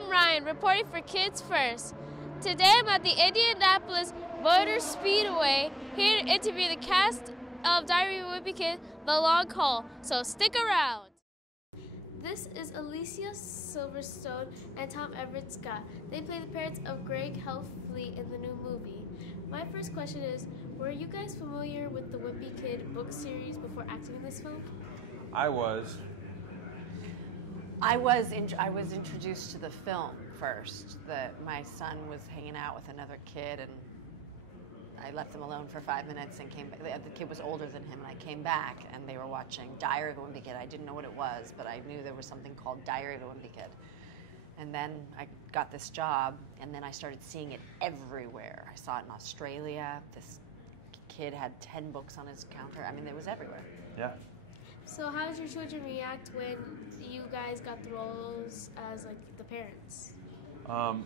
I'm Ryan, reporting for Kids First. Today I'm at the Indianapolis Motor Speedway here to interview the cast of Diary of a Wimpy Kid, The Long Haul, so stick around. This is Alicia Silverstone and Tom Everett Scott. They play the parents of Greg Helfley in the new movie. My first question is, were you guys familiar with the Wimpy Kid book series before acting in this film? I was introduced to the film first. My son was hanging out with another kid, and I left them alone for 5 minutes and came back. The kid was older than him, and I came back, and they were watching Diary of a Wimpy Kid. I didn't know what it was, but I knew there was something called Diary of a Wimpy Kid. And then I got this job, and then I started seeing it everywhere. I saw it in Australia. This kid had 10 books on his counter. I mean, it was everywhere. Yeah. So how did your children react when you guys got the roles as like the parents?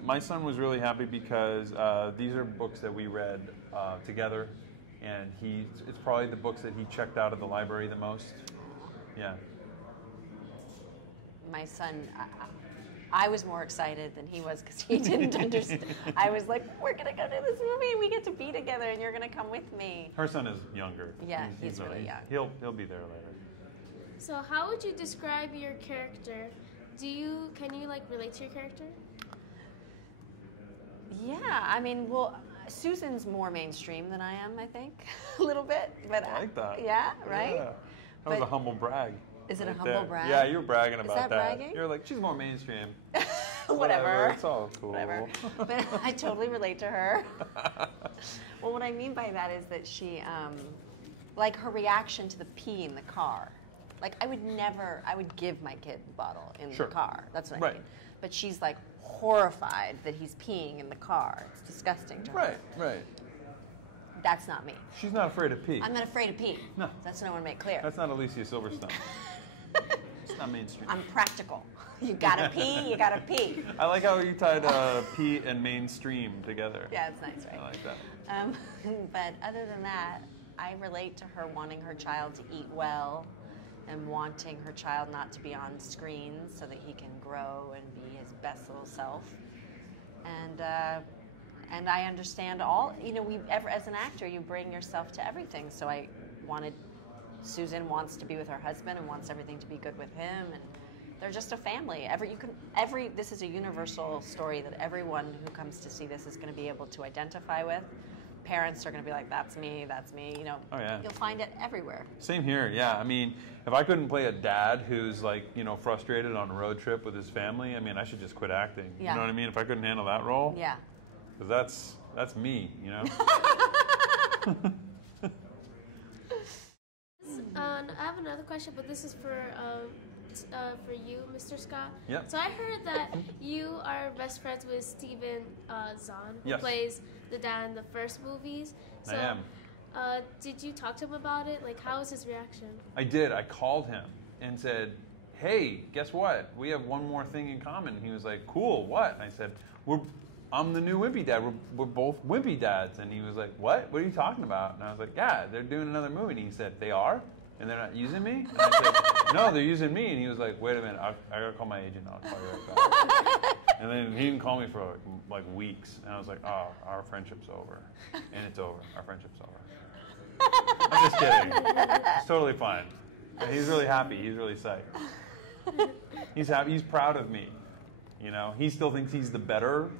My son was really happy because these are books that we read together, and it's probably the books that he checked out of the library the most. Yeah. My son, I was more excited than he was because he didn't understand. I was like, we're going to go to this movie and we get to be together and you're going to come with me. Her son is younger. Yeah, he's really young. He'll be there later. So how would you describe your character? Can you like relate to your character? Yeah, I mean, well, Susan's more mainstream than I am, I think, a little bit. But I like that. Yeah, right? Yeah. That was a humble brag. Is it right a humble there. brag? Yeah, you were bragging about that. Bragging? You're like, she's more mainstream. Whatever. It's all cool. Whatever. But I totally relate to her. Well, what I mean by that is that she, like her reaction to the pee in the car. Like I would give my kid the bottle in the car. That's what I mean. But she's like horrified that he's peeing in the car. It's disgusting to her. Right. That's not me. She's not afraid of pee. I'm not afraid of pee. No. That's what I want to make clear. That's not Alicia Silverstone. It's not mainstream. I'm practical. You gotta pee, you gotta pee. I like how you tied pee and mainstream together. Yeah, it's nice, right? I like that. But other than that, I relate to her wanting her child to eat well and wanting her child not to be on screens so that he can grow and be his best little self. And I understand as an actor, you bring yourself to everything. So Susan wants to be with her husband and wants everything to be good with him, and they're just a family. This is a universal story that everyone who comes to see this is going to be able to identify with. Parents are going to be like, that's me, you know. Oh, yeah. You'll find it everywhere. Same here, yeah. I mean, if I couldn't play a dad who's like, frustrated on a road trip with his family, I mean, I should just quit acting. Yeah. You know what I mean? If I couldn't handle that role. Yeah. Because that's me, you know? I have another question, but this is for you, Mr. Scott. Yep. So I heard that you are best friends with Steven Zahn, who Yes. plays the dad in the first movies. So, I am. Did you talk to him about it? Like, how was his reaction? I did. I called him and said, hey, guess what? We have one more thing in common. He was like, cool, what? And I said, I'm the new Wimpy dad. We're both Wimpy dads. And he was like, what? What are you talking about? And I was like, yeah, they're doing another movie. And he said, they are? And they're not using me? And I said, no, they're using me. And he was like, wait a minute, I gotta call my agent. I'll call you right back. And then he didn't call me for like weeks. And I was like, oh, our friendship's over. And it's over. Our friendship's over. I'm just kidding. It's totally fine. And he's really happy. He's really psyched. He's happy. He's proud of me. You know, he still thinks he's the better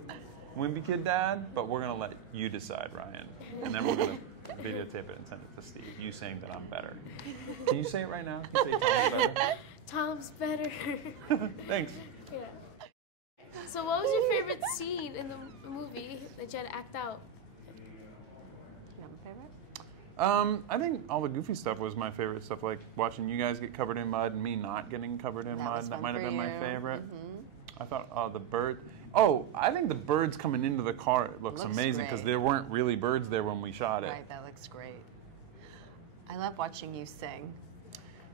Wimpy Kid dad, but we're gonna let you decide, Ryan. And then we're gonna videotape it and send it to Steve. You saying that I'm better. Can you say it right now? Can you say Tom's better. Tom's better? Thanks. Yeah. So what was your favorite scene in the movie that you had to act out? You have a favorite? I think all the goofy stuff was my favorite stuff, like watching you guys get covered in mud and me not getting covered in mud. That might have been my favorite. Mm-hmm. I thought the bird. Oh, I think the birds coming into the car looks amazing because there weren't really birds there when we shot it. Right, that looks great. I love watching you sing.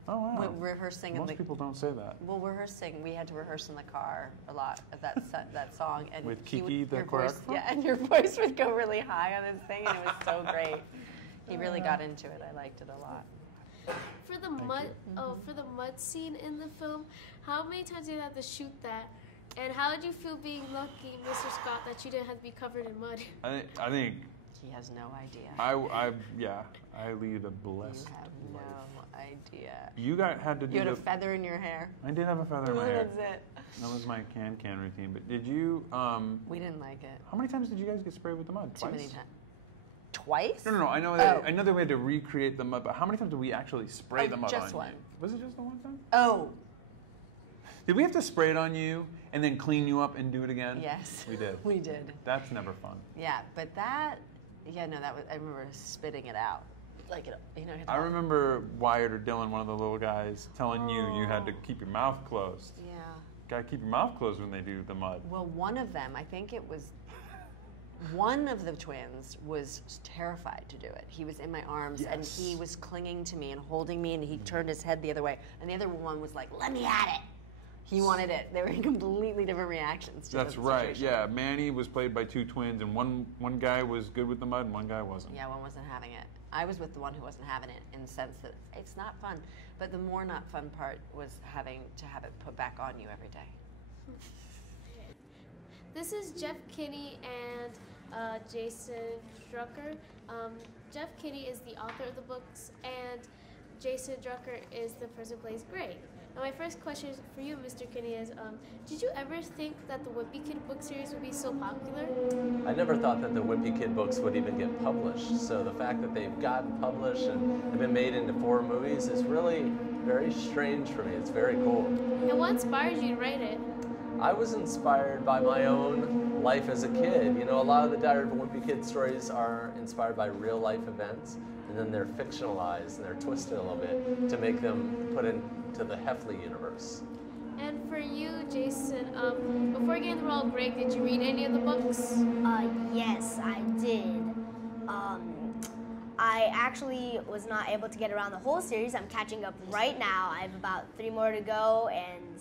Oh, wow. We're rehearsing. Most people don't say that. Well, rehearsing, we had to rehearse in the car a lot of that song. And with Kiki, the choreographer? Yeah, and your voice would go really high on this thing, and it was so great. He really got into it. I liked it a lot. For the mud scene in the film, how many times did you have to shoot that? And how did you feel being lucky, Mr. Scott, that you didn't have to be covered in mud? I think He has no idea. I lead a blessed You have life. no idea. You had to do You had a feather in your hair. I did have a feather in my hair. That's it. That was my can routine. But did you? We didn't like it. How many times did you guys get sprayed with the mud? Too Twice? many times. Twice? No. I know that we had to recreate the mud, but how many times did we actually spray the mud just on one. you? Was it just the one time? Oh, Did we have to spray it on you and then clean you up and do it again? yes. We did. We did. That's never fun. Yeah, but that was. I remember spitting it out, like I remember Wyatt or Dylan, one of the little guys, telling you had to keep your mouth closed. Yeah. Gotta keep your mouth closed when they do the mud. Well, one of them, I think it was. One of the twins was terrified to do it. He was in my arms and he was clinging to me and holding me, and he turned his head the other way. And the other one was like, "Let me at it." He wanted it. They were completely different reactions to That's the right. situation. Yeah, Manny was played by two twins, and one guy was good with the mud, and one guy wasn't. Yeah, one wasn't having it. I was with the one who wasn't having it, in the sense that it's not fun. But the more not fun part was having to have it put back on you every day. This is Jeff Kinney and Jason Drucker. Jeff Kinney is the author of the books, and Jason Drucker is the person who plays Greg. Now, my first question for you, Mr. Kinney, is did you ever think that the Wimpy Kid book series would be so popular? I never thought that the Wimpy Kid books would even get published. So the fact that they've gotten published and have been made into 4 movies is really very strange for me. It's very cool. And what inspired you to write it? I was inspired by my own life as a kid. You know, a lot of the Diary of a Wimpy Kid stories are inspired by real life events, and then they're fictionalized and they're twisted a little bit to make them put into the Heffley universe. And for you, Jason, before getting the role of Greg, did you read any of the books? Yes, I did. I actually was not able to get around the whole series. I'm catching up right now. I have about 3 more to go, and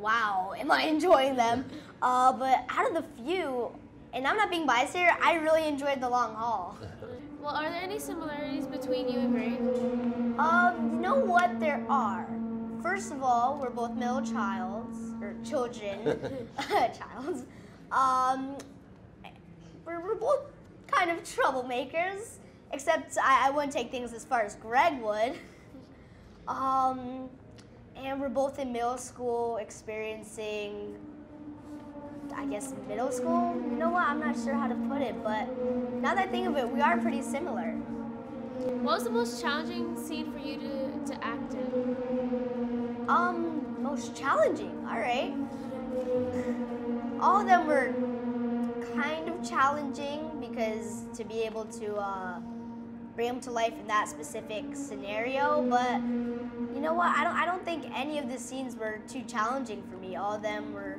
wow, am I enjoying them. But out of the few, and I'm not being biased here, I really enjoyed The Long Haul. Well, are there any similarities between you and Greg? You know what? There are. First of all, we're both middle children. Childs. We're both kind of troublemakers, except I wouldn't take things as far as Greg would. And we're both in middle school experiencing, I guess, middle school? You know what? I'm not sure how to put it, but now that I think of it, we are pretty similar. What was the most challenging scene for you to act in? Most challenging, all right. All of them were kind of challenging because to be able to bring them to life in that specific scenario, but you know what? I don't think any of the scenes were too challenging for me. All of them were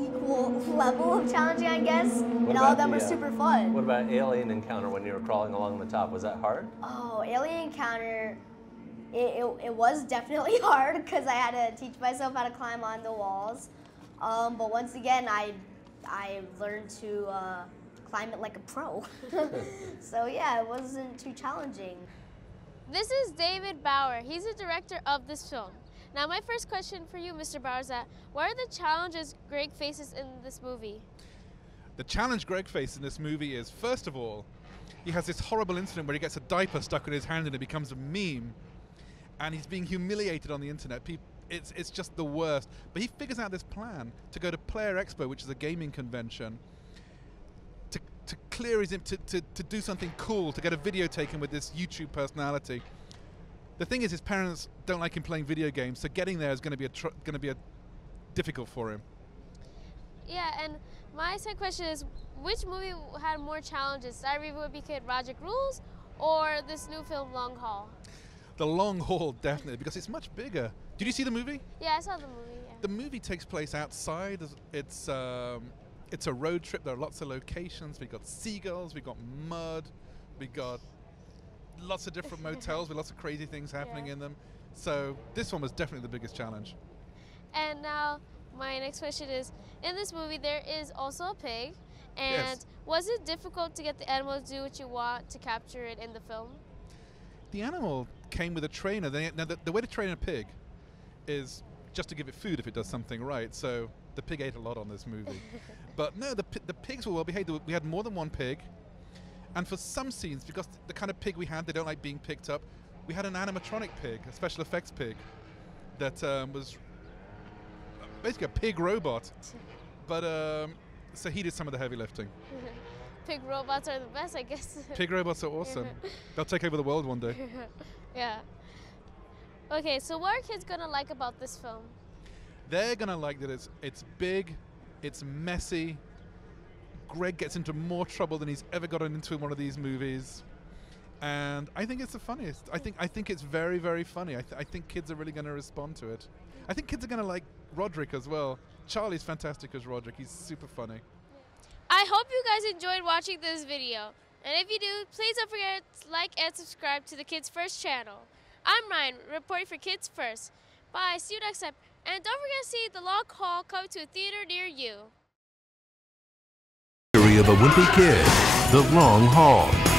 equal level of challenging, I guess, and all of them were super fun. What about Alien Encounter when you were crawling along the top? Was that hard? Oh, Alien Encounter, it was definitely hard because I had to teach myself how to climb on the walls. But once again, I learned to climb it like a pro. So yeah, it wasn't too challenging. This is David Bauer. He's the director of this film. Now, my first question for you, Mr. Bauer, is that what are the challenges Greg faces in this movie? The challenge Greg faces in this movie is, first of all, he has this horrible incident where he gets a diaper stuck in his hand and it becomes a meme, and he's being humiliated on the internet. It's just the worst. But he figures out this plan to go to Player Expo, which is a gaming convention, to clear his to do something cool, to get a video taken with this YouTube personality. The thing is, his parents don't like him playing video games, so getting there is going to be difficult for him. Yeah, and my second question is, which movie had more challenges, Diary of a Wimpy Kid, Project Rules, or this new film, Long Haul? The Long Haul, definitely, because it's much bigger. Did you see the movie? Yeah, I saw the movie. Yeah. The movie takes place outside. It's a road trip. There are lots of locations. We've got seagulls. We've got mud. We've got lots of different motels with lots of crazy things happening in them. So this one was definitely the biggest challenge. And now my next question is, in this movie there is also a pig, and Yes. was it difficult to get the animal to do what you want to capture it in the film? The animal came with a trainer. Now, the way to train a pig is just to give it food if it does something right. So The pig ate a lot on this movie. But no, the pigs were well behaved. We had more than one pig. And for some scenes, because the kind of pig we had, they don't like being picked up, we had an animatronic pig, a special effects pig, that was basically a pig robot. But so he did some of the heavy lifting. Pig robots are the best, I guess. Pig robots are awesome. They'll take over the world one day. Yeah. Okay, so what are kids gonna like about this film? They're gonna like that it's big, it's messy. Greg gets into more trouble than he's ever gotten into in one of these movies, and I think it's the funniest. I think it's very, very funny. I think kids are really gonna respond to it. I think kids are gonna like Roderick as well. Charlie's fantastic as Roderick. He's super funny. I hope you guys enjoyed watching this video, and if you do, please don't forget to like and subscribe to the Kids First channel. I'm Ryan, reporting for Kids First. Bye, see you next time, and don't forget to see The Long Haul coming to a theater near you. Of a Wimpy Kid, The Long Haul.